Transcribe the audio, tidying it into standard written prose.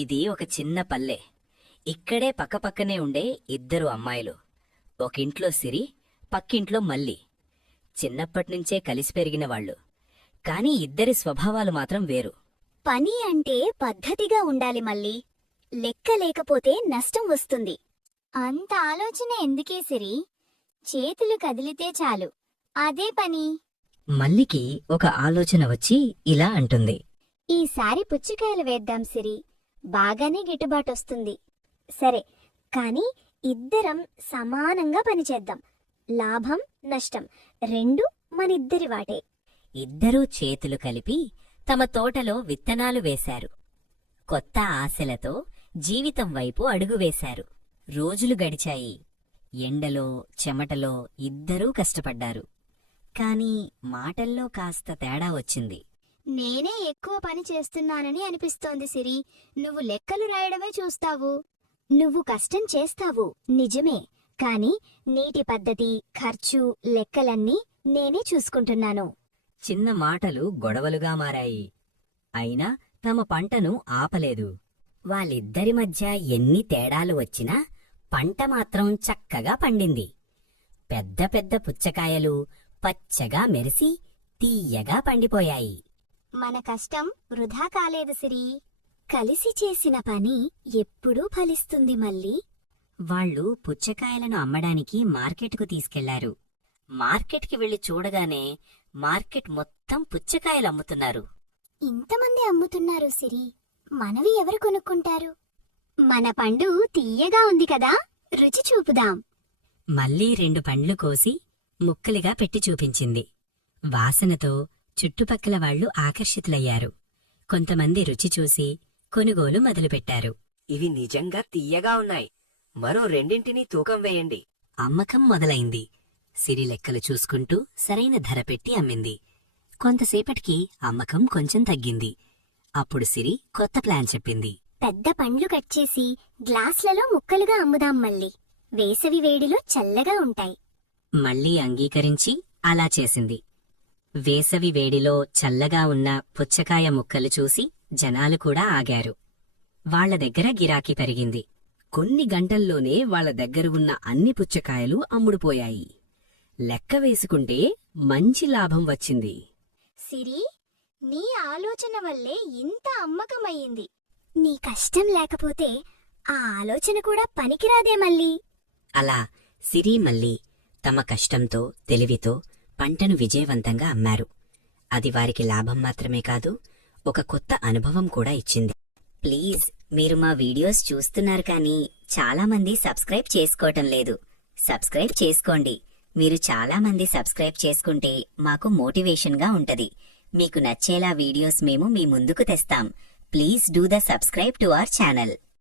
ఇది ఒక చిన్న పల్లె. ఇక్కడే పక్కపక్కనే ఉండే ఇద్దరు అమ్మాయిలు. ఒకింట్లో సిరి, పక్కింట్లో మల్లి. చిన్నప్పట్నుంచే కలిసి పెరిగిన వాళ్ళు. కాని ఇద్దరి స్వభావాలు మాత్రం వేరు. పని అంటే పద్ధతిగా ఉండాలి మళ్ళీ. లెక్క లేకపోతే నష్టం వస్తుంది. అంత ఆలోచన ఎందుకే సిరి? చేతులు కదిలితే చాలు, అదే పని. మల్లికి ఒక ఆలోచన వచ్చి ఇలా అంటుంది. ఈసారి పుచ్చకాయలు వేద్దాం సిరి, బాగానే గిట్టుబాటొస్తుంది. సరే, కాని ఇద్దరం సమానంగా పనిచేద్దాం. లాభం నష్టం రెండూ మనిద్దరి వాటే. ఇద్దరూ చేతులు కలిపి తమ తోటలో విత్తనాలు వేశారు. కొత్త ఆశలతో జీవితం వైపు అడుగువేశారు. రోజులు గడిచాయి. ఎండలో చెమటలో ఇద్దరూ కష్టపడ్డారు. కాని మాటల్లో కాస్త తేడా వచ్చింది. నేనే ఎక్కువ పని చేస్తున్నానని అనిపిస్తోంది సిరి. నువ్వు లెక్కలు రాయడమే చూస్తావు. నువ్వు కష్టం చేస్తావు నిజమే, కాని నీటి పద్ధతి, ఖర్చు, లెక్కలన్నీ నేనే చూసుకుంటున్నాను. చిన్న మాటలు గొడవలుగా మారాయి. అయినా తమ పంటను ఆపలేదు. వాళ్ళిద్దరి మధ్య ఎన్ని తేడాలు వచ్చినా పంట మాత్రం చక్కగా పండింది. పెద్ద పెద్ద పుచ్చకాయలు పచ్చగా మెరిసి తీయగా పండిపోయాయి. మన కష్టం వృధా కాలేదు సిరి. కలిసి చేసిన పని ఎప్పుడూ ఫలిస్తుంది మళ్ళీ. వాళ్ళు పుచ్చకాయలను అమ్మడానికి మార్కెట్కు తీసుకెళ్లారు. మార్కెట్కి వెళ్లి చూడగానే మార్కెట్ మొత్తం పుచ్చకాయలమ్ముతున్నారు. ఇంతమంది అమ్ముతున్నారు సిరి, మనవి ఎవరు కొనుక్కుంటారు? మన పండు తీయగా ఉంది కదా, రుచి చూపుదాం. మళ్ళీ 2 పండ్లు కోసి ముక్కలుగా పెట్టి చూపించింది. వాసనతో చుట్టుపక్కల వాళ్లు ఆకర్షితులయ్యారు. కొంతమంది రుచి చూసి కొనుగోలు మొదలుపెట్టారు. ఇవి నిజంగా తీయగా ఉన్నాయి, మరో 2 తూకం వేయండి. అమ్మకం మొదలైంది. సిరి లెక్కలు చూసుకుంటూ సరైన ధర పెట్టి అమ్మింది. కొంతసేపటికి అమ్మకం కొంచెం తగ్గింది. అప్పుడు సిరి కొత్త ప్లాన్ చెప్పింది. పెద్ద పండ్లు కట్ చేసి గ్లాసులలో ముక్కలుగా అమ్ముదాం మళ్ళీ. వేసవి వేడిలో చల్లగా ఉంటాయి. మళ్ళీ అంగీకరించి అలా చేసింది. వేసవి వేడిలో చల్లగా ఉన్న పుచ్చకాయ ముక్కలు చూసి జనాలు కూడా ఆగారు. వాళ్ల దగ్గర గిరాకీ పెరిగింది. కొన్ని గంటల్లోనే వాళ్ల దగ్గర ఉన్న అన్ని పుచ్చకాయలు అమ్ముడుపోయాయి. లెక్క వేసుకుంటే మంచి లాభం వచ్చింది. సిరి, నీ ఆలోచన వల్లే ఇంత అమ్మకమయ్యింది. నీ కష్టం లేకపోతే ఆ ఆలోచన కూడా పనికిరాదే మళ్ళీ. అలా సిరి మల్లి తమ కష్టంతో తెలివితో పంటను విజయవంతంగా అమ్మారు. అది వారికి లాభం మాత్రమే కాదు, ఒక కొత్త అనుభవం కూడా ఇచ్చింది. ప్లీజ్, మీరు మా వీడియోస్ చూస్తున్నారు కానీ చాలామంది సబ్స్క్రైబ్ చేసుకోవటం లేదు. సబ్స్క్రైబ్ చేసుకోండి. మీరు చాలామంది సబ్స్క్రైబ్ చేసుకుంటే మాకు మోటివేషన్గా ఉంటది. మీకు నచ్చేలా వీడియోస్ మేము మీ ముందుకు తెస్తాం. Please do the subscribe to our channel.